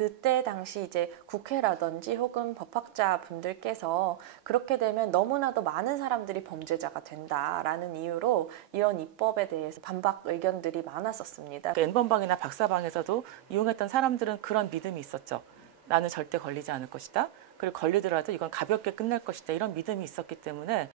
그때 당시 이제 국회라든지 혹은 법학자 분들께서 그렇게 되면 너무나도 많은 사람들이 범죄자가 된다라는 이유로 이런 입법에 대해서 반박 의견들이 많았었습니다. N번방이나 박사방에서도 이용했던 사람들은 그런 믿음이 있었죠. 나는 절대 걸리지 않을 것이다. 그리고 걸리더라도 이건 가볍게 끝날 것이다. 이런 믿음이 있었기 때문에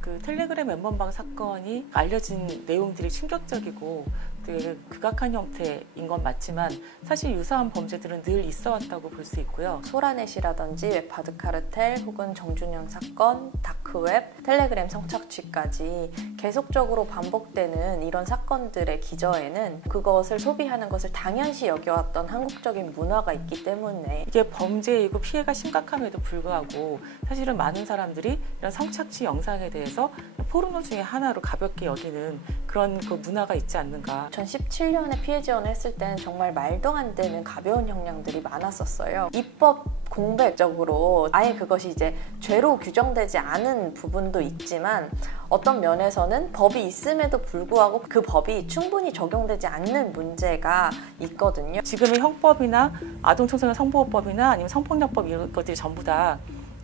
그 텔레그램 N번방 사건이 알려진 내용들이 충격적이고 되게 극악한 형태인 건 맞지만 사실 유사한 범죄들은 늘 있어 왔다고 볼 수 있고요. 소라넷이라든지 웹하드 카르텔 혹은 정준영 사건, 다크웹, 텔레그램 성착취까지 계속적으로 반복되는 이런 사건들의 기저에는 그것을 소비하는 것을 당연시 여겨왔던 한국적인 문화가 있기 때문에 이게 범죄이고 피해가 심각함에도 불구하고 사실은 많은 사람들이 이런 성착취 영상에 대해서 포르노 중에 하나로 가볍게 여기는 그런 그 문화가 있지 않는가. 2017년에 피해 지원을 했을 때는 정말 말도 안 되는 가벼운 형량들이 많았었어요. 입법 공백적으로 아예 그것이 이제 죄로 규정되지 않은 부분도 있지만 어떤 면에서는 법이 있음에도 불구하고 그 법이 충분히 적용되지 않는 문제가 있거든요. 지금의 형법이나 아동청소년 성보호법이나 아니면 성폭력법 이런 것들이 전부 다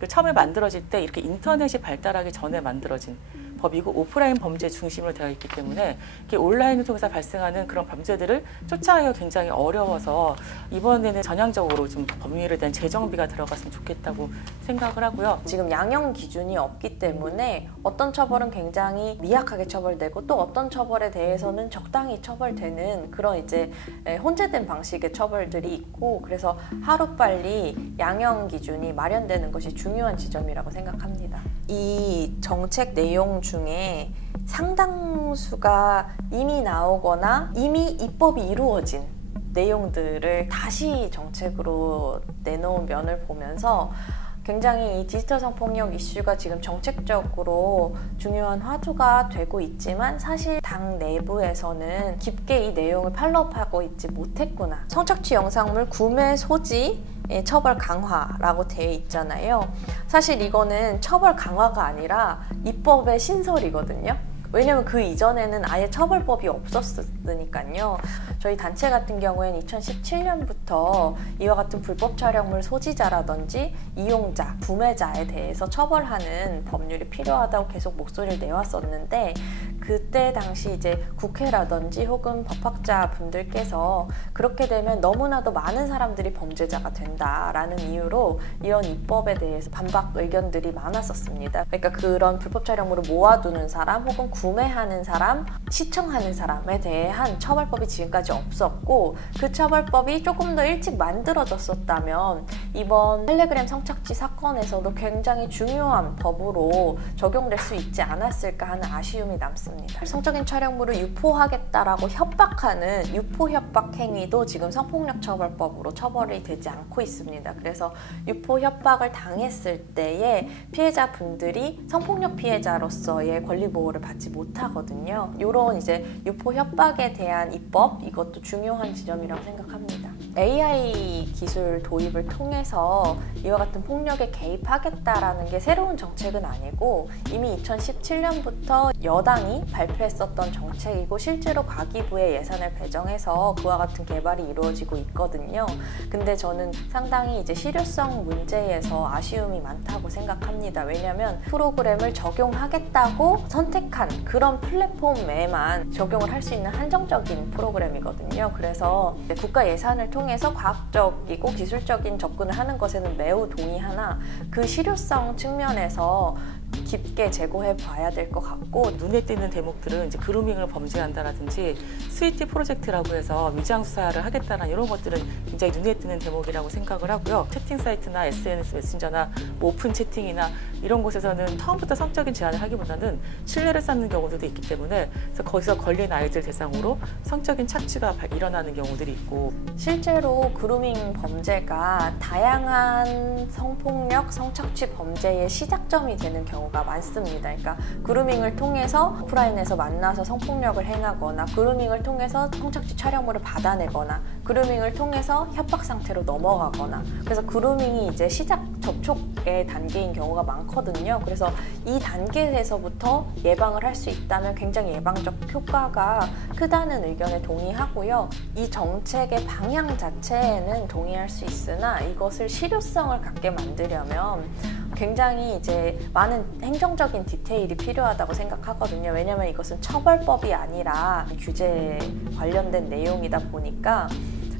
처음에 만들어질 때 이렇게 인터넷이 발달하기 전에 만들어진 법이고 오프라인 범죄 중심으로 되어 있기 때문에 이렇게 온라인을 통해서 발생하는 그런 범죄들을 쫓아가기가 굉장히 어려워서 이번에는 전향적으로 좀 법률에 대한 재정비가 들어갔으면 좋겠다고 생각을 하고요. 지금 양형 기준이 없기 때문에 어떤 처벌은 굉장히 미약하게 처벌되고 또 어떤 처벌에 대해서는 적당히 처벌되는 그런 이제 혼재된 방식의 처벌들이 있고 그래서 하루빨리 양형 기준이 마련되는 것이 중요한 지점이라고 생각합니다. 이 정책 내용 중에 상당수가 이미 나오거나 이미 입법이 이루어진 내용들을 다시 정책으로 내놓은 면을 보면서 굉장히 이 디지털 성폭력 이슈가 지금 정책적으로 중요한 화두가 되고 있지만 사실 당 내부에서는 깊게 이 내용을 팔로우하고 있지 못했구나. 성착취 영상물 구매 소지 처벌 강화라고 되어 있잖아요. 사실 이거는 처벌 강화가 아니라 입법의 신설이거든요. 왜냐면 그 이전에는 아예 처벌법이 없었으니까요. 저희 단체 같은 경우에는 2017년부터 이와 같은 불법 촬영물 소지자라든지 이용자, 구매자에 대해서 처벌하는 법률이 필요하다고 계속 목소리를 내왔었는데 그때 당시 이제 국회라든지 혹은 법학자 분들께서 그렇게 되면 너무나도 많은 사람들이 범죄자가 된다라는 이유로 이런 입법에 대해서 반박 의견들이 많았었습니다. 그러니까 그런 불법 촬영물을 모아두는 사람 혹은 구매하는 사람, 시청하는 사람에 대한 처벌법이 지금까지 없었고 그 처벌법이 조금 더 일찍 만들어졌었다면 이번 텔레그램 성착취 사건에서도 굉장히 중요한 법으로 적용될 수 있지 않았을까 하는 아쉬움이 남습니다. 성적인 촬영물을 유포하겠다라고 협박하는 유포 협박 행위도 지금 성폭력 처벌법으로 처벌이 되지 않고 있습니다. 그래서 유포 협박을 당했을 때에 피해자분들이 성폭력 피해자로서의 권리 보호를 받지 못하거든요. 이런 이제 유포 협박에 대한 입법 이것도 중요한 지점이라고 생각합니다. AI 기술 도입을 통해서 이와 같은 폭력에 개입하겠다라는 게 새로운 정책은 아니고 이미 2017년부터 여당이 발표했었던 정책이고 실제로 과기부에 예산을 배정해서 그와 같은 개발이 이루어지고 있거든요. 근데 저는 상당히 이제 실효성 문제에서 아쉬움이 많다고 생각합니다. 왜냐하면 프로그램을 적용하겠다고 선택한 그런 플랫폼에만 적용을 할 수 있는 한정적인 프로그램이거든요. 그래서 국가 예산을 통해서 과학적이고 기술적인 접근을 하는 것에는 매우 동의하나 그 실효성 측면에서 깊게 재고해 봐야 될 것 같고 눈에 띄는 대목들은 이제 그루밍을 범죄한다라든지 스위티 프로젝트라고 해서 위장 수사를 하겠다는 이런 것들은 굉장히 눈에 띄는 대목이라고 생각을 하고요. 채팅 사이트나 SNS 메신저나 뭐 오픈 채팅이나 이런 곳에서는 처음부터 성적인 제한을 하기보다는 신뢰를 쌓는 경우들도 있기 때문에 그래서 거기서 걸린 아이들 대상으로 성적인 착취가 일어나는 경우들이 있고 실제로 그루밍 범죄가 다양한 성폭력, 성착취 범죄의 시작점이 되는 경우가 많습니다. 그러니까 그루밍을 통해서 오프라인에서 만나서 성폭력을 행하거나 그루밍을 통해서 성착취 촬영물을 받아내거나 그루밍을 통해서 협박 상태로 넘어가거나, 그래서 그루밍이 이제 시작 접촉의 단계인 경우가 많거든요. 그래서 이 단계에서부터 예방을 할 수 있다면 굉장히 예방적 효과가 크다는 의견에 동의하고요. 이 정책의 방향 자체에는 동의할 수 있으나 이것을 실효성을 갖게 만들려면 굉장히 이제 많은 행정적인 디테일이 필요하다고 생각하거든요. 왜냐하면 이것은 처벌법이 아니라 규제 관련된 내용이다 보니까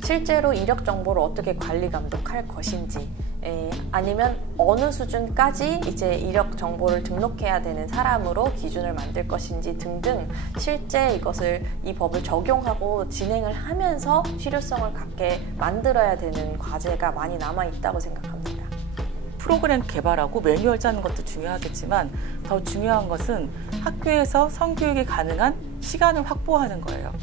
실제로 이력 정보를 어떻게 관리 감독할 것인지, 아니면 어느 수준까지 이제 이력 정보를 등록해야 되는 사람으로 기준을 만들 것인지 등등, 실제 이것을 이 법을 적용하고 진행을 하면서 실효성을 갖게 만들어야 되는 과제가 많이 남아 있다고 생각합니다. 프로그램 개발하고 매뉴얼 짜는 것도 중요하겠지만 더 중요한 것은 학교에서 성교육이 가능한 시간을 확보하는 거예요.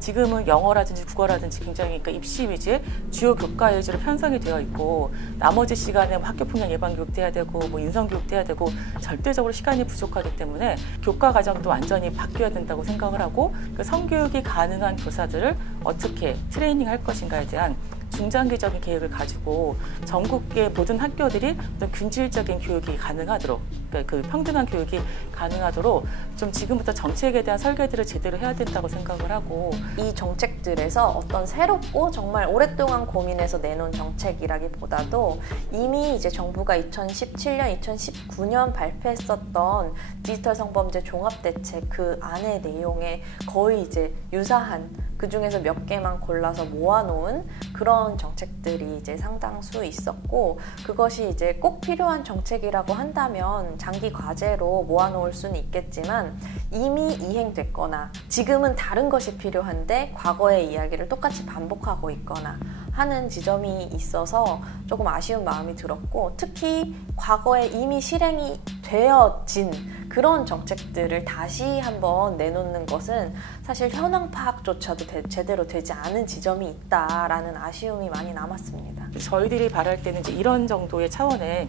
지금은 영어라든지 국어라든지 굉장히 입시 위주의 주요 교과 위주로 편성이 되어 있고, 나머지 시간에 학교폭력 예방교육도 해야 되고 인성교육도 해야 되고 절대적으로 시간이 부족하기 때문에 교과 과정도 완전히 바뀌어야 된다고 생각을 하고, 그 성교육이 가능한 교사들을 어떻게 트레이닝할 것인가에 대한 중장기적인 계획을 가지고 전국의 모든 학교들이 어떤 균질적인 교육이 가능하도록, 그러니까 그 평등한 교육이 가능하도록 좀 지금부터 정책에 대한 설계들을 제대로 해야 된다고 생각을 하고, 이 정책들에서 어떤 새롭고 정말 오랫동안 고민해서 내놓은 정책이라기보다도 이미 이제 정부가 2017년, 2019년 발표했었던 디지털 성범죄 종합대책 그 안의 내용에 거의 이제 유사한, 그 중에서 몇 개만 골라서 모아놓은 그런 정책들이 이제 상당수 있었고, 그것이 이제 꼭 필요한 정책이라고 한다면 장기 과제로 모아놓을 수는 있겠지만 이미 이행됐거나 지금은 다른 것이 필요한데 과거의 이야기를 똑같이 반복하고 있거나 하는 지점이 있어서 조금 아쉬운 마음이 들었고, 특히 과거에 이미 실행이 되어진 그런 정책들을 다시 한번 내놓는 것은 사실 현황 파악조차도 제대로 되지 않은 지점이 있다라는 아쉬움이 많이 남았습니다. 저희들이 바랄 때는 이제 이런 정도의 차원의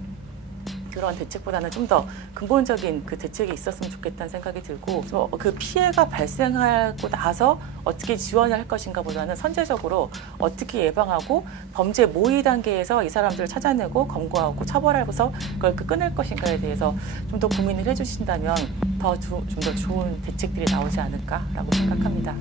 그런 대책보다는 좀 더 근본적인 그 대책이 있었으면 좋겠다는 생각이 들고, 그 피해가 발생하고 나서 어떻게 지원을 할 것인가 보다는 선제적으로 어떻게 예방하고 범죄 모의 단계에서 이 사람들을 찾아내고 검거하고 처벌하고서 그걸 끊을 것인가에 대해서 좀 더 고민을 해주신다면 좀 더 좋은 대책들이 나오지 않을까라고 생각합니다.